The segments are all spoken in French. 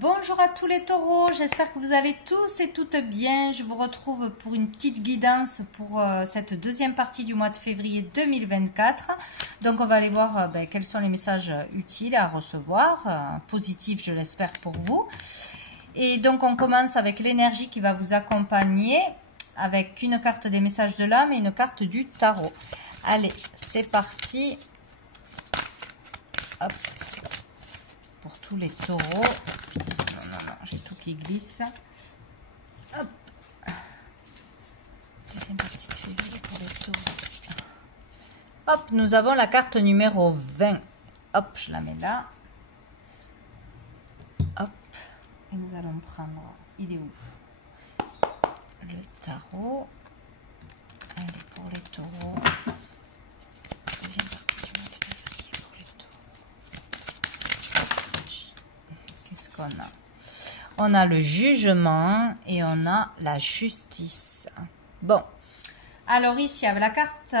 Bonjour à tous les taureaux, j'espère que vous allez tous et toutes bien. Je vous retrouve pour une petite guidance pour cette deuxième partie du mois de février 2024. Donc on va aller voir quels sont les messages utiles à recevoir, positifs je l'espère pour vous. Et donc on commence avec l'énergie qui va vous accompagner avec une carte des messages de l'âme et une carte du tarot. Allez, c'est parti. Hop. Pour tous les taureaux. Non, j'ai tout qui glisse. Hop. Deuxième partie de février pour les taureaux. Hop, nous avons la carte numéro 20. Hop, je la mets là. Hop. Et nous allons prendre, il est où? Le tarot. Allez, pour les taureaux. Deuxième partie du mois de février pour les taureaux. Qu'est-ce qu'on a? On a le jugement et on a la justice. Bon. Alors ici, avec la carte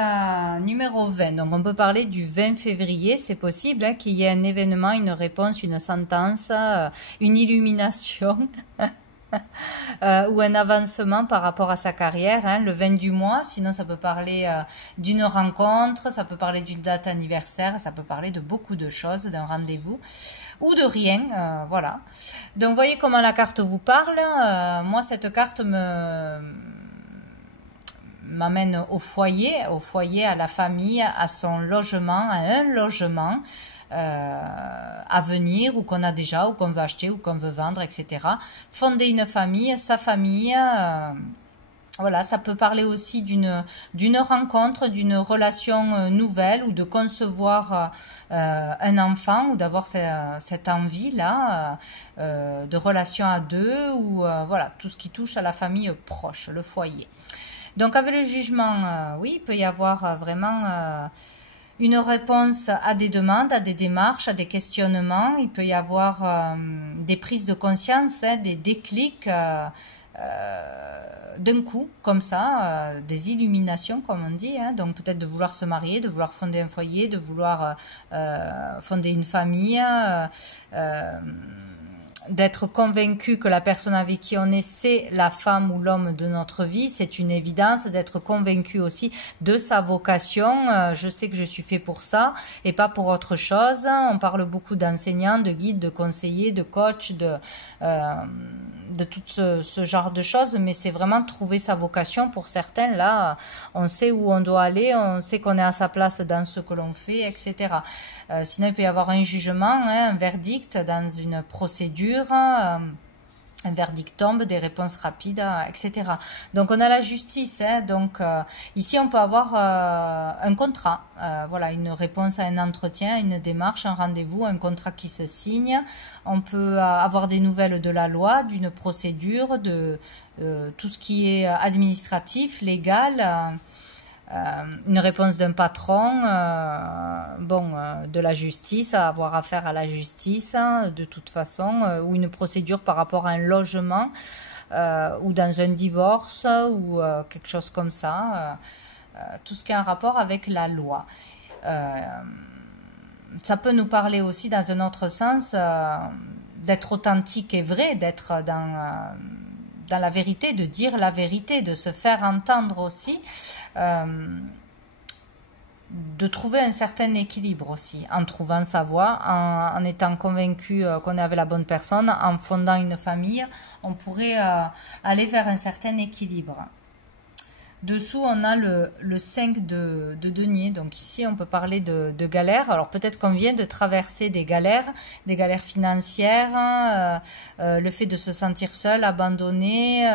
numéro 20, donc on peut parler du 20 février, c'est possible hein, qu'il y ait un événement, une réponse, une sentence, une illumination ou un avancement par rapport à sa carrière, hein, le 20 du mois, sinon ça peut parler d'une rencontre, ça peut parler d'une date anniversaire, ça peut parler de beaucoup de choses, d'un rendez-vous ou de rien, voilà. Donc voyez comment la carte vous parle, moi cette carte m'amène au foyer, à la famille, à son logement, à un logement à venir ou qu'on a déjà ou qu'on veut acheter ou qu'on veut vendre, etc. Fonder une famille, sa famille, voilà, ça peut parler aussi d'une rencontre, d'une relation nouvelle ou de concevoir un enfant ou d'avoir cette envie-là de relation à deux ou voilà, tout ce qui touche à la famille proche, le foyer. Donc avec le jugement, oui, il peut y avoir vraiment une réponse à des demandes, à des démarches, à des questionnements. Il peut y avoir des prises de conscience, hein, des déclics d'un coup, comme ça, des illuminations, comme on dit. Hein. Donc peut-être de vouloir se marier, de vouloir fonder un foyer, de vouloir fonder une famille, d'être convaincu que la personne avec qui on est, c'est la femme ou l'homme de notre vie, c'est une évidence, d'être convaincu aussi de sa vocation, je sais que je suis fait pour ça et pas pour autre chose. On parle beaucoup d'enseignants, de guides, de conseillers, de coachs, de tout ce genre de choses, mais c'est vraiment trouver sa vocation. Pour certains, là, on sait où on doit aller, on sait qu'on est à sa place dans ce que l'on fait, etc. Sinon, il peut y avoir un jugement, hein, un verdict dans une procédure, un verdict tombe, des réponses rapides, etc. Donc, on a la justice. Hein, donc, ici, on peut avoir un contrat. Voilà, une réponse à un entretien, une démarche, un rendez-vous, un contrat qui se signe. On peut avoir des nouvelles de la loi, d'une procédure, de tout ce qui est administratif, légal. Une réponse d'un patron, de la justice, à avoir affaire à la justice de toute façon, ou une procédure par rapport à un logement ou dans un divorce ou quelque chose comme ça, tout ce qui a un rapport avec la loi. Ça peut nous parler aussi dans un autre sens d'être authentique et vrai, d'être dans la vérité, de dire la vérité, de se faire entendre aussi, de trouver un certain équilibre aussi, en trouvant sa voie, en étant convaincu qu'on est avec la bonne personne, en fondant une famille, on pourrait aller vers un certain équilibre. Dessous, on a le 5 de denier. Donc ici, on peut parler de galères. Alors peut-être qu'on vient de traverser des galères financières, le fait de se sentir seul, abandonné,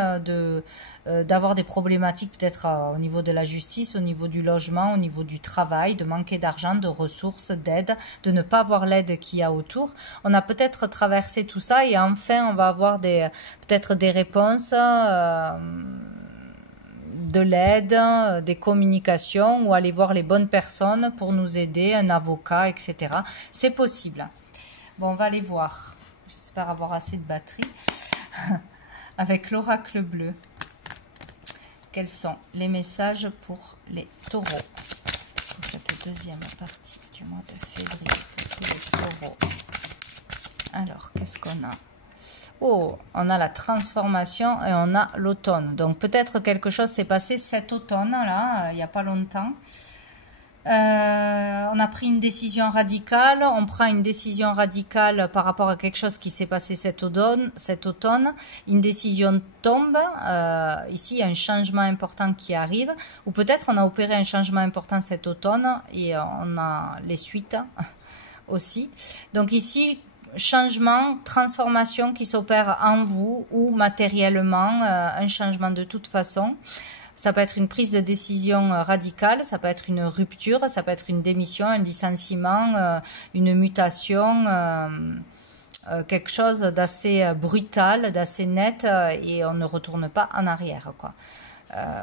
d'avoir des problématiques peut-être au niveau de la justice, au niveau du logement, au niveau du travail, de manquer d'argent, de ressources, d'aide, de ne pas avoir l'aide qu'il y a autour. On a peut-être traversé tout ça et enfin, on va avoir peut-être des réponses, de l'aide, des communications ou aller voir les bonnes personnes pour nous aider, un avocat, etc. C'est possible. Bon, on va aller voir. J'espère avoir assez de batterie. Avec l'oracle bleu. Quels sont les messages pour les taureaux pour cette deuxième partie du mois de février pour tous les taureaux? Alors, qu'est-ce qu'on a? Oh, on a la transformation et on a l'automne. Donc peut-être quelque chose s'est passé cet automne, là, il n'y a pas longtemps. On a pris une décision radicale, on prend une décision radicale par rapport à quelque chose qui s'est passé cet automne. Une décision tombe, ici il y a un changement important qui arrive, ou peut-être on a opéré un changement important cet automne et on a les suites aussi. Donc ici, changement, transformation qui s'opère en vous ou matériellement, un changement de toute façon. Ça peut être une prise de décision radicale, ça peut être une rupture, ça peut être une démission, un licenciement, une mutation, quelque chose d'assez brutal, d'assez net et on ne retourne pas en arrière, quoi.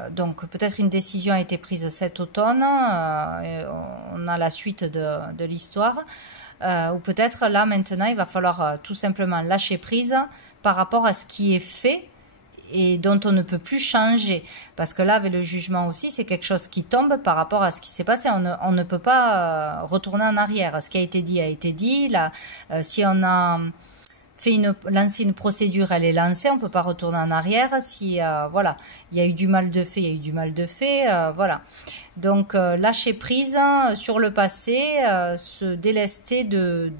Donc peut-être une décision a été prise cet automne, on a la suite de l'histoire, ou peut-être là maintenant il va falloir tout simplement lâcher prise par rapport à ce qui est fait et dont on ne peut plus changer. Parce que là, avec le jugement aussi, c'est quelque chose qui tombe par rapport à ce qui s'est passé. On ne peut pas retourner en arrière. Ce qui a été dit a été dit. Là, si on a lancé une procédure, elle est lancée, on ne peut pas retourner en arrière. Si, voilà, il y a eu du mal de fait, il y a eu du mal de fait, voilà. Donc, lâcher prise sur le passé, se délester de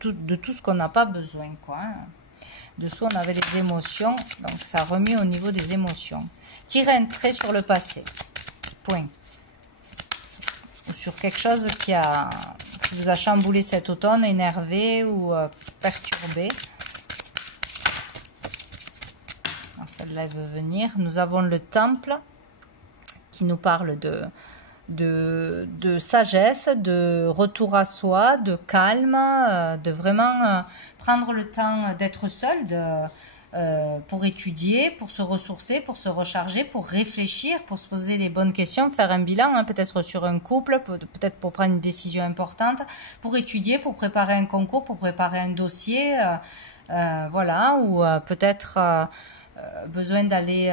tout ce qu'on n'a pas besoin, quoi, hein. Dessous, on avait les émotions, donc ça remet au niveau des émotions. Tirez un trait sur le passé, point. Ou sur quelque chose qui vous a chamboulé cet automne, énervé ou perturbé. Alors celle-là, elle veut venir. Nous avons le temple qui nous parle de sagesse, de retour à soi, de calme, de vraiment prendre le temps d'être seul, pour étudier, pour se ressourcer, pour se recharger, pour réfléchir, pour se poser les bonnes questions, faire un bilan, hein, peut-être sur un couple, peut-être pour prendre une décision importante, pour étudier, pour préparer un concours, pour préparer un dossier, voilà, ou peut-être besoin d'aller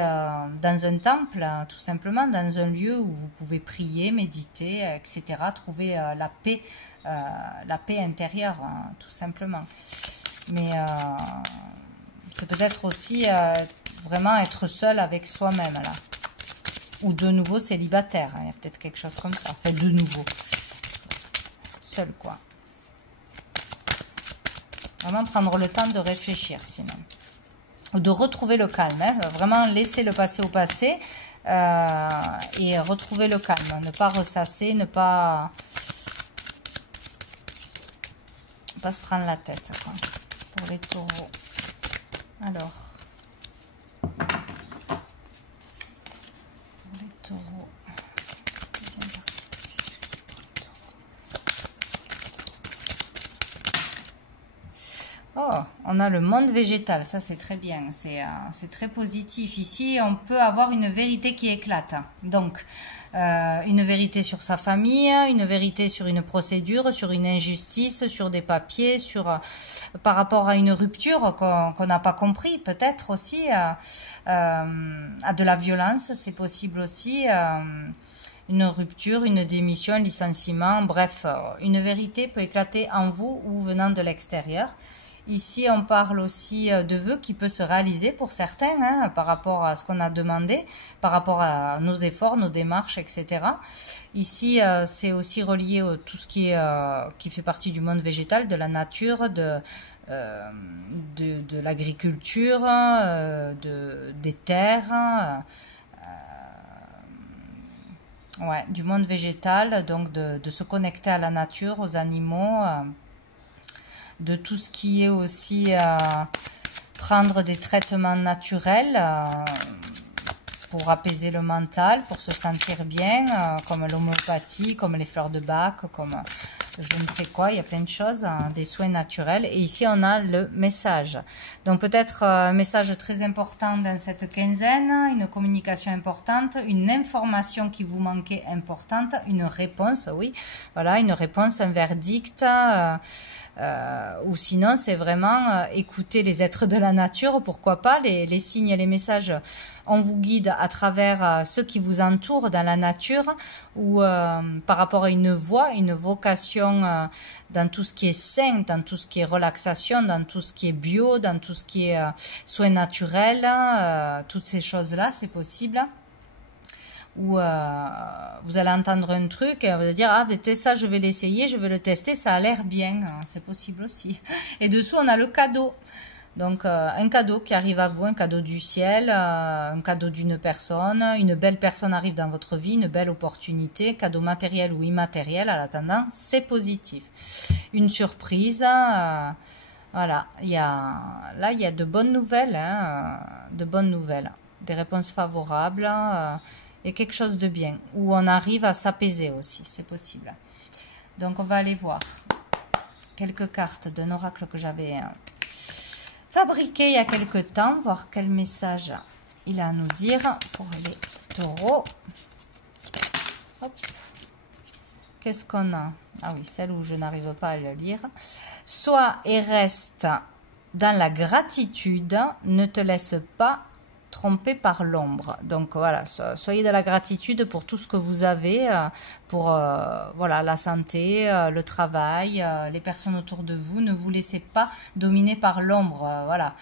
dans un temple, tout simplement, dans un lieu où vous pouvez prier, méditer, etc., trouver la paix intérieure, hein, tout simplement. Mais c'est peut-être aussi vraiment être seul avec soi-même, là. Ou de nouveau célibataire, hein, il y a peut-être quelque chose comme ça. Enfin, de nouveau. Seul, quoi. Vraiment prendre le temps de réfléchir, sinon. Ou de retrouver le calme, hein, vraiment laisser le passé au passé et retrouver le calme, ne pas ressasser, ne pas se prendre la tête, quoi. Pour les taureaux. Alors, pour les taureaux, oh, on a le monde végétal, ça c'est très bien, c'est très positif. Ici, on peut avoir une vérité qui éclate. Donc, une vérité sur sa famille, une vérité sur une procédure, sur une injustice, sur des papiers, par rapport à une rupture qu'on n'a pas compris, peut-être aussi, à de la violence, c'est possible aussi, une rupture, une démission, un licenciement, bref, une vérité peut éclater en vous ou venant de l'extérieur. Ici, on parle aussi de vœux qui peuvent se réaliser pour certains, hein, par rapport à ce qu'on a demandé, par rapport à nos efforts, nos démarches, etc. Ici, c'est aussi relié à tout ce qui fait partie du monde végétal, de la nature, de l'agriculture, des terres, ouais, du monde végétal, donc de se connecter à la nature, aux animaux, de tout ce qui est aussi prendre des traitements naturels pour apaiser le mental, pour se sentir bien, comme l'homéopathie, comme les fleurs de Bach, comme je ne sais quoi, il y a plein de choses, hein, des soins naturels. Et ici, on a le message. Donc peut-être un message très important dans cette quinzaine, une communication importante, une information qui vous manquait importante, une réponse, oui, voilà, une réponse, un verdict, Ou sinon, c'est vraiment écouter les êtres de la nature, pourquoi pas, les signes et les messages. On vous guide à travers ceux qui vous entourent dans la nature ou par rapport à une voie, une vocation dans tout ce qui est sain, dans tout ce qui est relaxation, dans tout ce qui est bio, dans tout ce qui est soins naturels, toutes ces choses-là, c'est possible. Ou vous allez entendre un truc et vous allez dire, ah, ben, ça, je vais l'essayer, je vais le tester, ça a l'air bien, c'est possible aussi. Et dessous, on a le cadeau. Donc, un cadeau qui arrive à vous, un cadeau du ciel, un cadeau d'une personne, une belle personne arrive dans votre vie, une belle opportunité, cadeau matériel ou immatériel, à l'attendant, c'est positif. Une surprise, voilà, là, il y a de bonnes nouvelles, hein, de bonnes nouvelles, des réponses favorables, et quelque chose de bien, où on arrive à s'apaiser aussi, c'est possible. Donc, on va aller voir quelques cartes d'un oracle que j'avais fabriqué il y a quelque temps, voir quel message il a à nous dire pour les taureaux. Qu'est-ce qu'on a? Ah oui, celle où je n'arrive pas à le lire. Sois et reste dans la gratitude, ne te laisse pas tromper par l'ombre. Donc voilà, soyez dans la gratitude pour tout ce que vous avez, pour voilà, la santé, le travail, les personnes autour de vous. Ne vous laissez pas dominer par l'ombre, voilà,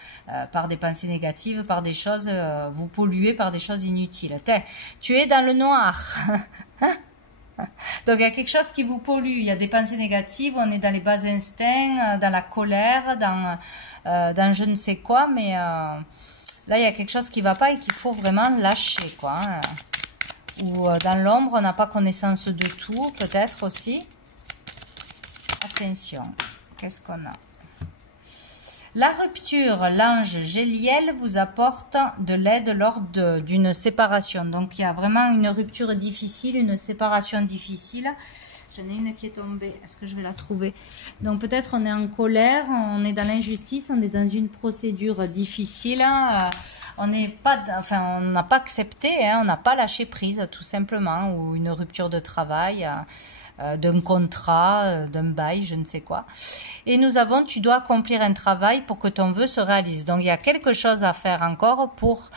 par des pensées négatives, par des choses, vous polluez par des choses inutiles. Tu es dans le noir. Donc il y a quelque chose qui vous pollue, il y a des pensées négatives, on est dans les bas instincts, dans la colère, dans je ne sais quoi, mais là il y a quelque chose qui ne va pas et qu'il faut vraiment lâcher, quoi. Hein. Ou dans l'ombre, on n'a pas connaissance de tout, peut-être aussi. Attention, qu'est-ce qu'on a? La rupture, l'ange Géliel vous apporte de l'aide lors d'une séparation. Donc, il y a vraiment une rupture difficile, une séparation difficile. J'en ai une qui est tombée. Est-ce que je vais la trouver? Donc, peut-être on est en colère, on est dans l'injustice, on est dans une procédure difficile. On n'est pas, enfin, on n'a pas accepté, hein, on n'a pas lâché prise, tout simplement, ou une rupture de travail. D'un contrat, d'un bail, je ne sais quoi. Et nous avons, tu dois accomplir un travail pour que ton vœu se réalise. Donc, il y a quelque chose à faire encore pour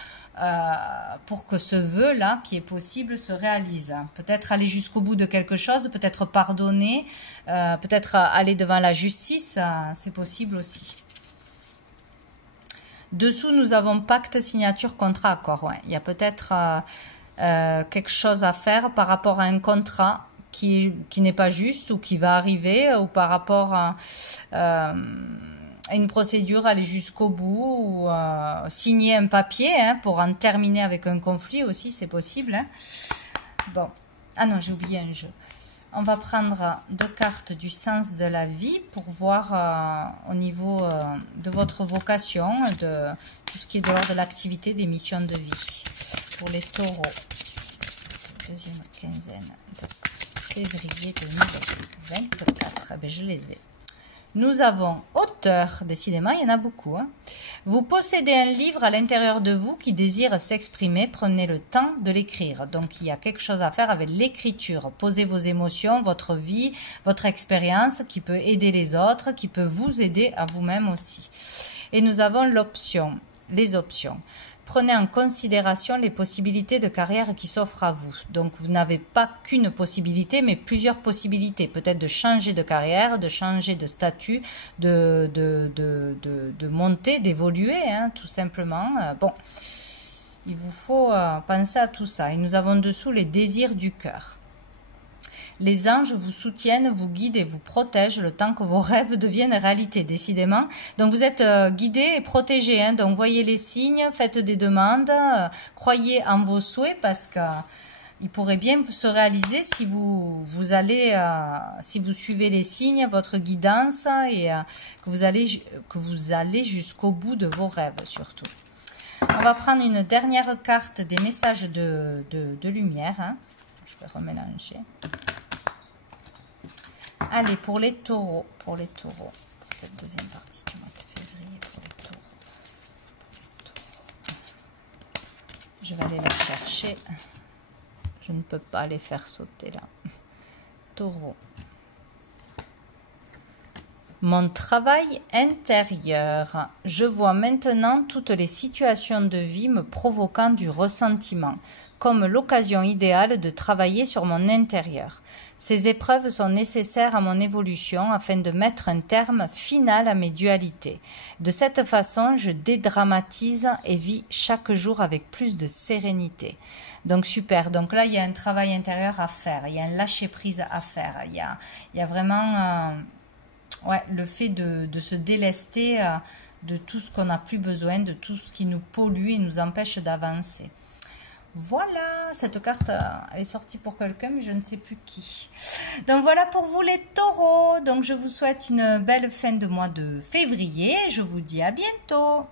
que ce vœu-là, qui est possible, se réalise. Peut-être aller jusqu'au bout de quelque chose, peut-être pardonner, peut-être aller devant la justice, c'est possible aussi. Dessous, nous avons pacte, signature, contrat, accord. Ouais. Il y a peut-être quelque chose à faire par rapport à un contrat qui n'est pas juste ou qui va arriver, ou par rapport à une procédure, aller jusqu'au bout, ou signer un papier, hein, pour en terminer avec un conflit aussi, c'est possible. Hein. Bon, ah non, j'ai oublié un jeu. On va prendre 2 cartes du sens de la vie pour voir au niveau de votre vocation, de tout ce qui est de l'ordre de l'activité, des missions de vie. Pour les taureaux, deuxième quinzaine de février 2024. Ben, je les ai. Nous avons auteur, décidément, il y en a beaucoup. Hein. Vous possédez un livre à l'intérieur de vous qui désire s'exprimer, prenez le temps de l'écrire. Donc, il y a quelque chose à faire avec l'écriture. Posez vos émotions, votre vie, votre expérience qui peut aider les autres, qui peut vous aider à vous-même aussi. Et nous avons l'option, les options. Prenez en considération les possibilités de carrière qui s'offrent à vous. Donc, vous n'avez pas qu'une possibilité, mais plusieurs possibilités. Peut-être de changer de carrière, de changer de statut, de monter, d'évoluer, hein, tout simplement. Bon, il vous faut penser à tout ça. Et nous avons dessous les désirs du cœur. Les anges vous soutiennent, vous guident et vous protègent le temps que vos rêves deviennent réalité, décidément. Donc vous êtes guidés et protégés. Hein. Donc voyez les signes, faites des demandes, croyez en vos souhaits parce que il pourrait bien se réaliser si si vous suivez les signes, votre guidance et que vous allez jusqu'au bout de vos rêves surtout. On va prendre une dernière carte des messages de lumière. Hein. Je vais remélanger. Allez, pour les taureaux, pour cette deuxième partie du mois de février, pour les taureaux. Je vais aller la chercher. Je ne peux pas les faire sauter là. Taureau. Mon travail intérieur. Je vois maintenant toutes les situations de vie me provoquant du ressentiment, comme l'occasion idéale de travailler sur mon intérieur. Ces épreuves sont nécessaires à mon évolution afin de mettre un terme final à mes dualités. De cette façon, je dédramatise et vis chaque jour avec plus de sérénité. Donc super, donc là il y a un travail intérieur à faire, il y a un lâcher-prise à faire, il y a vraiment... ouais, le fait de se délester de tout ce qu'on n'a plus besoin, de tout ce qui nous pollue et nous empêche d'avancer. Voilà, cette carte elle est sortie pour quelqu'un, mais je ne sais plus qui. Donc voilà pour vous les taureaux. Donc je vous souhaite une belle fin de mois de février. Je vous dis à bientôt.